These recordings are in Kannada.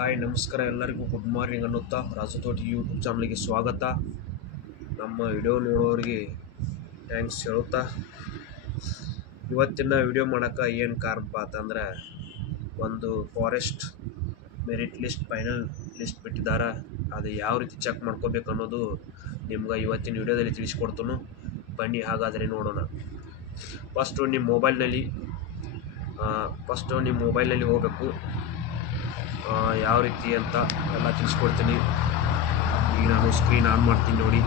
ಹಾಯ್ ನಮಸ್ಕಾರ ಎಲ್ಲರಿಗೂ ಗುಡ್ ಮಾರ್ನಿಂಗ್ ಅನ್ನುತ್ತಾ ರಾಜತೋಟಿ ಯೂಟ್ಯೂಬ್ ಚಾನಲ್ಗೆ ಸ್ವಾಗತ. ನಮ್ಮ ವಿಡಿಯೋ ನೋಡೋರಿಗೆ ಥ್ಯಾಂಕ್ಸ್ ಹೇಳುತ್ತಾ, ಇವತ್ತಿನ ವಿಡಿಯೋ ಮಾಡೋಕೆ ಏನು ಕಾರಣಪ್ಪ ಅಂತಂದ್ರೆ, ಒಂದು forest merit list final list ಬಿಟ್ಟಿದ್ದಾರೆ. ಅದು ಯಾವ ರೀತಿ ಚೆಕ್ ಮಾಡ್ಕೋಬೇಕು ಅನ್ನೋದು ನಿಮ್ಗೆ ಇವತ್ತಿನ ವಿಡಿಯೋದಲ್ಲಿ ತಿಳಿಸ್ಕೊಡ್ತೀನಿ. ಬನ್ನಿ ಹಾಗಾದರೆ ನೋಡೋಣ. ಫಸ್ಟು ನಿಮ್ಮ ಮೊಬೈಲ್ನಲ್ಲಿ ಹೋಗಬೇಕು. ಯಾವ ರೀತಿ ಅಂತ ಎಲ್ಲ ತಿಳಿಸ್ಕೊಡ್ತೀನಿ. ಈಗ ನಾನು ಸ್ಕ್ರೀನ್ ಆನ್ ಮಾಡ್ತೀನಿ ನೋಡಿ.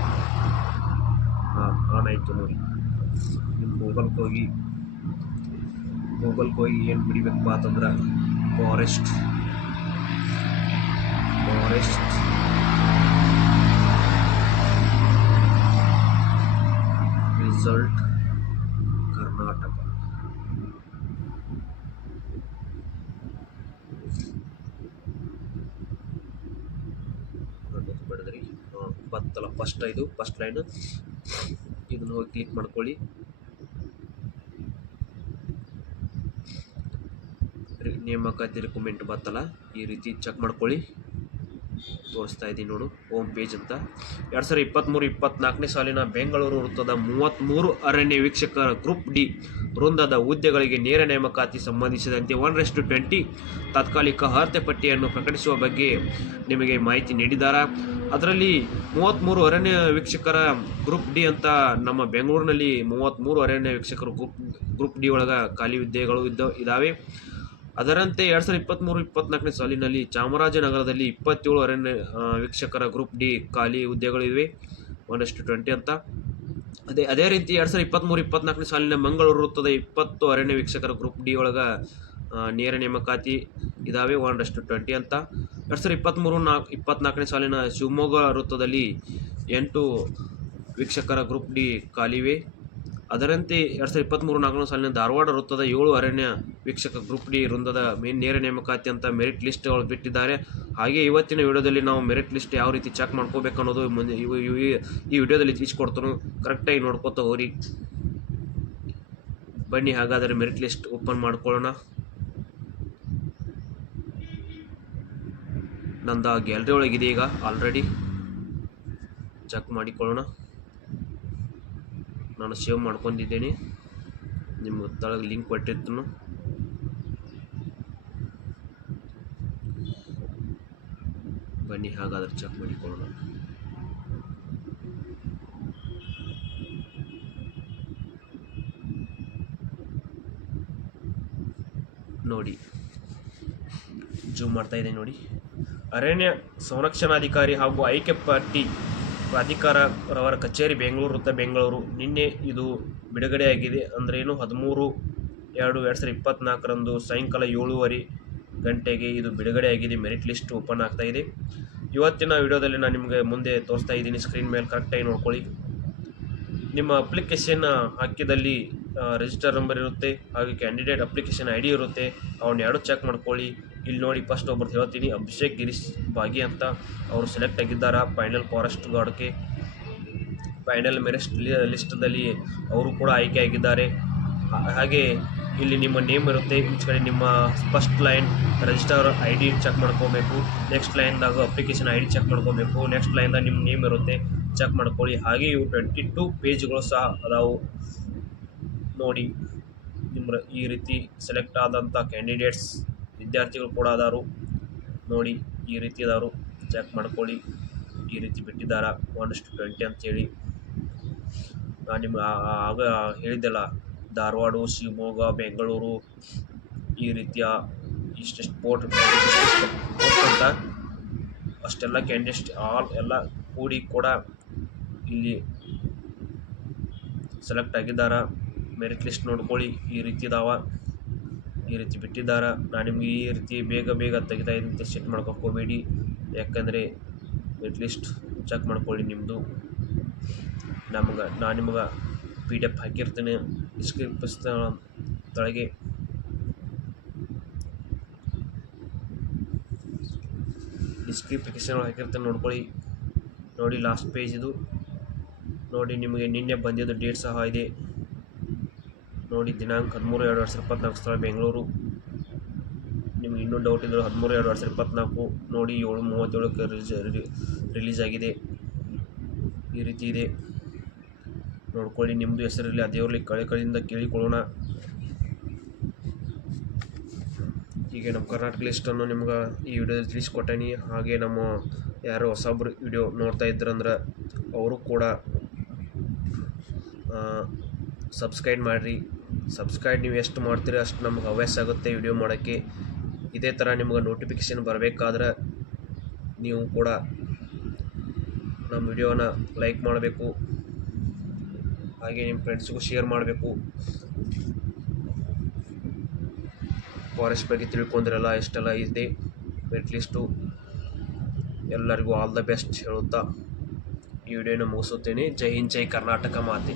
ಆನ್ ಆಯಿತು ನೋಡಿ. ನಿಮ್ಮ ಗೂಗಲ್ಗೆ ಹೋಗಿ ಏನು ಬಿಡಬೇಕಪ್ಪ ಅಂತಂದ್ರೆ, ಫಾರೆಸ್ಟ್ ರಿಸಲ್ಟ್ ಕರ್ನಾಟಕ ಬಡಿದ್ರಿ. ಬತ್ತಲ್ಲ ಫಸ್ಟ್ ಲೈನ್, ಇದನ್ನು ಹೋಗಿ ಕ್ಲಿಕ್ ಮಾಡ್ಕೊಳ್ಳಿ. ನೇಮಕಾತಿ ರಿಕ್ರೂಟ್ಮೆಂಟ್ ಬತ್ತಲ್ಲ, ಈ ರೀತಿ ಚೆಕ್ ಮಾಡ್ಕೊಳ್ಳಿ. ತೋರಿಸ್ತಾ ಇದ್ದೀನಿ ನೋಡು, ಹೋಮ್ ಪೇಜ್ ಅಂತ. 2023-24ನೇ ಸಾಲಿನ ಬೆಂಗಳೂರು ವೃತ್ತದ 33 ಅರಣ್ಯ ವೀಕ್ಷಕರ ಗ್ರೂಪ್ ಡಿ ವೃಂದದ ಹುದ್ದೆಗಳಿಗೆ ನೇರ ನೇಮಕಾತಿ ಸಂಬಂಧಿಸಿದಂತೆ 1:20 ತಾತ್ಕಾಲಿಕ ಅರ್ಹತೆ ಪಟ್ಟಿಯನ್ನು ಪ್ರಕಟಿಸುವ ಬಗ್ಗೆ ನಿಮಗೆ ಮಾಹಿತಿ ನೀಡಿದ್ದಾರೆ. ಅದರಲ್ಲಿ 33 ಅರಣ್ಯ ವೀಕ್ಷಕರ ಗ್ರೂಪ್ ಡಿ ಅಂತ ನಮ್ಮ ಬೆಂಗಳೂರಿನಲ್ಲಿ 33 ಅರಣ್ಯ ವೀಕ್ಷಕರು ಗ್ರೂಪ್ ಡಿ ಒಳಗೆ ಖಾಲಿ ಹುದ್ದೆಗಳು ಇದ್ದಾವೆ. ಅದರಂತೆ 2023-24ನೇ ಸಾಲಿನಲ್ಲಿ ಚಾಮರಾಜನಗರದಲ್ಲಿ 27 ಅರಣ್ಯ ವೀಕ್ಷಕರ ಗ್ರೂಪ್ ಡಿ ಖಾಲಿ ಹುದ್ದೆಗಳಿವೆ, 1:20 ಅಂತ. ಅದೇ ರೀತಿ 2023-24ನೇ ಸಾಲಿನ ಮಂಗಳೂರು ವೃತ್ತದ 20 ಅರಣ್ಯ ವೀಕ್ಷಕರ ಗ್ರೂಪ್ ಡಿ ಒಳಗೆ ನೇರ ನೇಮಕಾತಿ ಇದ್ದಾವೆ, 1:20 ಅಂತ. 2023-24ನೇ ಸಾಲಿನ ಶಿವಮೊಗ್ಗ ವೃತ್ತದಲ್ಲಿ 8 ವೀಕ್ಷಕರ ಗ್ರೂಪ್ ಡಿ ಖಾಲಿವೆ. ಅದರಂತೆ 2023-24ನೇ ಸಾಲಿನ ಧಾರವಾಡ ವೃತ್ತದ 7 ಅರಣ್ಯ ವೀಕ್ಷಕ ಗ್ರೂಪ್ ಡಿ ವೃಂದದ ನೇರ ನೇಮಕಾತಿ ಅಂತ ಮೆರಿಟ್ ಲಿಸ್ಟ್ಗಳು ಬಿಟ್ಟಿದ್ದಾರೆ. ಹಾಗೆ ಇವತ್ತಿನ ವಿಡಿಯೋದಲ್ಲಿ ನಾವು ಮೆರಿಟ್ ಲಿಸ್ಟ್ ಯಾವ ರೀತಿ ಚೆಕ್ ಮಾಡ್ಕೋಬೇಕು ಅನ್ನೋದು ಈ ವಿಡಿಯೋದಲ್ಲಿ ತಿಳಿಸ್ಕೊಡ್ತೀನಿ. ಕರೆಕ್ಟಾಗಿ ನೋಡ್ಕೋತಾ ಹೋರಿ. ಬನ್ನಿ ಹಾಗಾದರೆ ಮೆರಿಟ್ ಲಿಸ್ಟ್ ಓಪನ್ ಮಾಡ್ಕೊಳ್ಳೋಣ. ನಂದು ಗ್ಯಾಲರಿ ಒಳಗಿದೆ, ಈಗ ಆಲ್ರೆಡಿ ಚೆಕ್ ಮಾಡಿಕೊಳ್ಳೋಣ. ನಾನು ಸೇವ್ ಮಾಡ್ಕೊಂಡಿದ್ದೇನೆ, ನಿಮ್ಮ ತಳಗೆ ಲಿಂಕ್ ಕೊಟ್ಟಿರ್ತೀನಿ. ಬನ್ನಿ ಹಾಗಾದ್ರೆ ಚೆಕ್ ಮಾಡಿಕೊಳ್ಳೋಣ. ನೋಡಿ, ಜೂಮ್ ಮಾಡ್ತಾ ಇದ್ದೀನಿ ನೋಡಿ. ಅರಣ್ಯ ಸಂರಕ್ಷಣಾಧಿಕಾರಿ ಹಾಗೂ ಆಯ್ಕೆ ಪಟ್ಟಿ ಪ್ರಾಧಿಕಾರರವರ ಕಚೇರಿ, ಬೆಂಗಳೂರು ವೃತ್ತ, ಬೆಂಗಳೂರು. ನಿನ್ನೆ ಇದು ಬಿಡುಗಡೆಯಾಗಿದೆ. ಅಂದ್ರೇನು, 13/2/2024ರಂದು ಸಾಯಂಕಾಲ 7:30 ಗಂಟೆಗೆ ಇದು ಬಿಡುಗಡೆಯಾಗಿದೆ. ಮೆರಿಟ್ ಲಿಸ್ಟ್ ಓಪನ್ ಆಗ್ತಾ ಇದೆ. ಇವತ್ತಿನ ವಿಡಿಯೋದಲ್ಲಿ ನಾನು ನಿಮಗೆ ಮುಂದೆ ತೋರಿಸ್ತಾ ಇದ್ದೀನಿ. ಸ್ಕ್ರೀನ್ ಮೇಲೆ ಕರೆಕ್ಟಾಗಿ ನೋಡ್ಕೊಳ್ಳಿ. ನಿಮ್ಮ ಅಪ್ಲಿಕೇಶನ್ ಹಾಕಿದಲ್ಲಿ ರಿಜಿಸ್ಟರ್ ನಂಬರ್ ಇರುತ್ತೆ, ಹಾಗೆ ಕ್ಯಾಂಡಿಡೇಟ್ ಅಪ್ಲಿಕೇಶನ್ ID ಇರುತ್ತೆ. ಅವನ್ನ ಎರಡು ಚೆಕ್ ಮಾಡ್ಕೊಳ್ಳಿ. ಇಲ್ಲಿ ನೋಡಿ, ಫಸ್ಟ್ ಒಬ್ಬರು ಹೇಳ್ತೀನಿ, ಅಭಿಷೇಕ್ ಗಿರೀಶ್ ಬಾಗಿ ಅಂತ. ಅವರು ಸೆಲೆಕ್ಟ್ ಆಗಿದ್ದಾರೆ ಫೈನಲ್ ಫಾರೆಸ್ಟ್ ಗಾರ್ಡ್ಗೆ. ಫೈನಲ್ ಮೆರಿಟ್ ಲಿಸ್ಟಲ್ಲಿ ಅವರು ಕೂಡ ಆಯ್ಕೆ ಆಗಿದ್ದಾರೆ. ಹಾಗೆ ಇಲ್ಲಿ ನಿಮ್ಮ ನೇಮ್ ಇರುತ್ತೆ. ಈಚೆ ಕಡೆ ನಿಮ್ಮ first line register ID check ಮಾಡ್ಕೋಬೇಕು. ನೆಕ್ಸ್ಟ್ ಲೈನ್ದಾಗ ಅಪ್ಲಿಕೇಶನ್ ID ಚೆಕ್ ಮಾಡ್ಕೋಬೇಕು. ನೆಕ್ಸ್ಟ್ ಲೈನ್ದಾಗ ನಿಮ್ಮ ನೇಮ್ ಇರುತ್ತೆ, ಚೆಕ್ ಮಾಡ್ಕೊಳ್ಳಿ. ಹಾಗೆ ಇವು 22 ಪೇಜ್ಗಳು ಸಹ ಅದಾವು ನೋಡಿ. ನಿಮ್ಮ ಈ ರೀತಿ ಸೆಲೆಕ್ಟ್ ಆದಂಥ ಕ್ಯಾಂಡಿಡೇಟ್ಸ್ ವಿದ್ಯಾರ್ಥಿಗಳು ಕೂಡ ಅದಾರು ನೋಡಿ. ಈ ರೀತಿ ಅದಾರು, ಚೆಕ್ ಮಾಡ್ಕೊಳ್ಳಿ. ಈ ರೀತಿ ಬಿಟ್ಟಿದ್ದಾರೆ 1:20 ಅಂತೇಳಿ. ನಾನು ನಿಮ್ಗೆ ಆಗ ಹೇಳಿದ್ದೆಲ್ಲ, ಧಾರವಾಡ, ಶಿವಮೊಗ್ಗ, ಬೆಂಗಳೂರು, ಈ ರೀತಿಯ ಇಷ್ಟೆಷ್ಟು ಪೋಸ್ಟ್ ಅಂತ ಅಷ್ಟೆಲ್ಲ ಕ್ಯಾಂಡಿಡೇಟ್ಸ್ ಎಲ್ಲ ಕೂಡಿ ಕೂಡ ಇಲ್ಲಿ ಸೆಲೆಕ್ಟ್ ಆಗಿದ್ದಾರೆ. ಮೆರಿಟ್ ಲಿಸ್ಟ್ ನೋಡ್ಕೊಳ್ಳಿ. ಈ ರೀತಿ ಇದಾವ, ಈ ರೀತಿ ಬಿಟ್ಟಿದ್ದಾರೆ. ನಾನು ನಿಮ್ಗೆ ಈ ರೀತಿ ಬೇಗ ತೆಗಿತಾ ಇದ್ದಂತೆ ಸೆಟ್ ಮಾಡ್ಕೋಬೇಡಿ, ಯಾಕಂದರೆ ಮೆರಿಟ್ ಲಿಸ್ಟ್ ಚೆಕ್ ಮಾಡ್ಕೊಳ್ಳಿ ನಿಮ್ಮದು. ನಾನು ನಿಮ್ಗೆ PDF ಹಾಕಿರ್ತೀನಿ ಡಿಸ್ಕ್ರಿಪ್ಷನ್ ತಳಗೆ. ಡಿಸ್ಕ್ರಿಪ್ಷನ್ ಹಾಕಿರ್ತೀನಿ, ನೋಡ್ಕೊಳ್ಳಿ. ನೋಡಿ, ಲಾಸ್ಟ್ ಪೇಜ್ ಇದು ನೋಡಿ. ನಿಮಗೆ ನಿನ್ನೆ ಬಂದಿದ್ದು ಡೇಟ್ ಸಹ ಇದೆ ನೋಡಿ. ದಿನಾಂಕ 13/2/2024 ಸ್ಥಳ ಬೆಂಗಳೂರು. ನಿಮ್ಗೆ ಇನ್ನೂ ಡೌಟ್ ಇದ್ದರೆ 13/2/2024 ನೋಡಿ 7:37ಕ್ಕೆ ರಿಲೀಸ್ ಆಗಿದೆ. ಈ ರೀತಿ ಇದೆ ನೋಡ್ಕೊಳ್ಳಿ. ನಿಮ್ಮದು ಹೆಸರಲ್ಲಿ ಆ ದೇವರಲ್ಲಿ ಕಳೆಯಿಂದ ಕೇಳಿಕೊಳ್ಳೋಣ. ಹೀಗೆ ನಮ್ಮ ಕರ್ನಾಟಕ ಲಿಸ್ಟನ್ನು ನಿಮ್ಗೆ ಈ ವಿಡಿಯೋದಲ್ಲಿ ತಿಳಿಸ್ಕೊಟ್ಟೇನಿ. ಹಾಗೆ ನಮ್ಮ ಯಾರೋ ಹೊಸೊಬ್ರು ವಿಡಿಯೋ ನೋಡ್ತಾ ಇದ್ರಂದ್ರೆ ಅವರು ಕೂಡ ಸಬ್ಸ್ಕ್ರೈಬ್ ಮಾಡಿರಿ. ಸಬ್ಸ್ಕ್ರೈಬ್ ನೀವು ಎಷ್ಟು ಮಾಡ್ತೀರಿ ಅಷ್ಟು ನಮ್ಗೆ ಹವ್ಯಾಸ ಆಗುತ್ತೆ ವಿಡಿಯೋ ಮಾಡೋಕ್ಕೆ. ಇದೇ ಥರ ನಿಮ್ಗೆ ನೋಟಿಫಿಕೇಷನ್ ಬರಬೇಕಾದ್ರೆ ನೀವು ಕೂಡ ನಮ್ಮ ವಿಡಿಯೋನ ಲೈಕ್ ಮಾಡಬೇಕು, ಹಾಗೆ ನಿಮ್ಮ ಫ್ರೆಂಡ್ಸ್ಗೂ ಶೇರ್ ಮಾಡಬೇಕು. ಫಾರೆಸ್ಟ್ ಬಗ್ಗೆ ತಿಳ್ಕೊಂಡ್ರಲ್ಲ, ಎಷ್ಟೆಲ್ಲ ಇದೆ ಮೆರಿಟ್ ಲಿಸ್ಟು. ಎಲ್ಲರಿಗೂ ಆಲ್ ದ ಬೆಸ್ಟ್ ಹೇಳುತ್ತಾ ಈ ವಿಡಿಯೋನ ಮುಗಿಸುತ್ತೇನೆ. ಜೈ ಹಿಂದ್, ಜೈ ಕರ್ನಾಟಕ ಮಾತೆ.